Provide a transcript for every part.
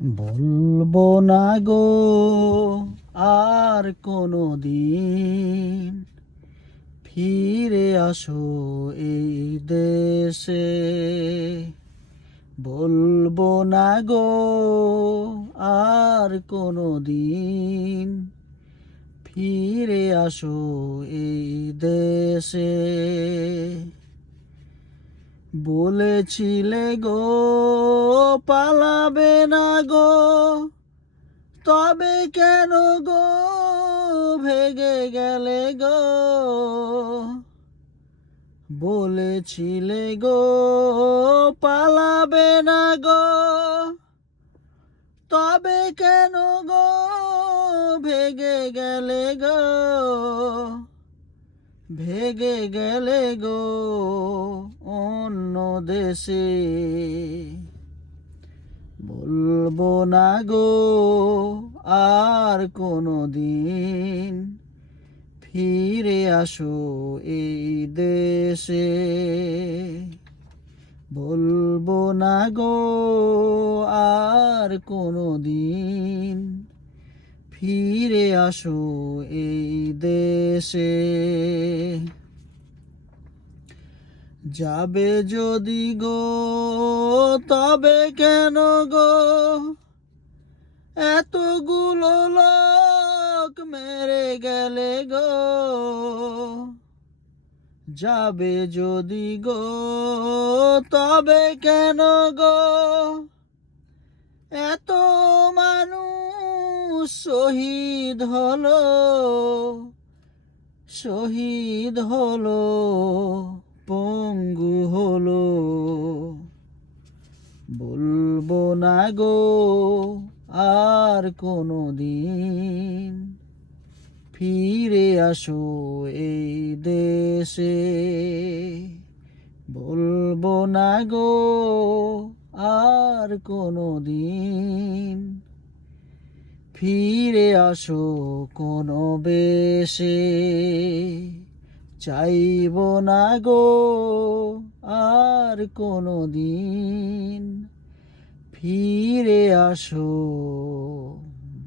বলবো না গো আর কোনো দিন, ফিরে আসো এই দেশে। বলবো না গো আর কোনো দিন, ফিরে আসো এই দেশে। বলেছিলে গো পালাবে না গো, তবে কেন গো ভেগে গেলে গো। বলেছিলে গো পালাবে না গো, তবে কেন গো ভেগে গেলে গো। ভেগে গেলে গো অন্য দেশে। বলবো না গো আর কোনো দিন, ফিরে আসো এই দেশে। বলবো না গো আর কোনো দিন, ফিরে আসো এই দেশে। যাবে যদি গো তবে কেন গো এতগুলো লোক মেরে গেলে গো। যাবে যদি গো তবে কেন গো এত মানুষ শহীদ হলো। শহীদ হলো, পঙ্গু হলো। বলবো না গো আর কোনো দিন, ফিরে আসো এই দেশে। বলবো না গো আর কোনো দিন, ফিরে আসো কোনো বেশে। চাইব না গো আর কোনো দিন, ফিরে আসো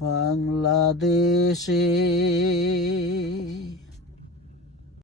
বাংলাদেশে।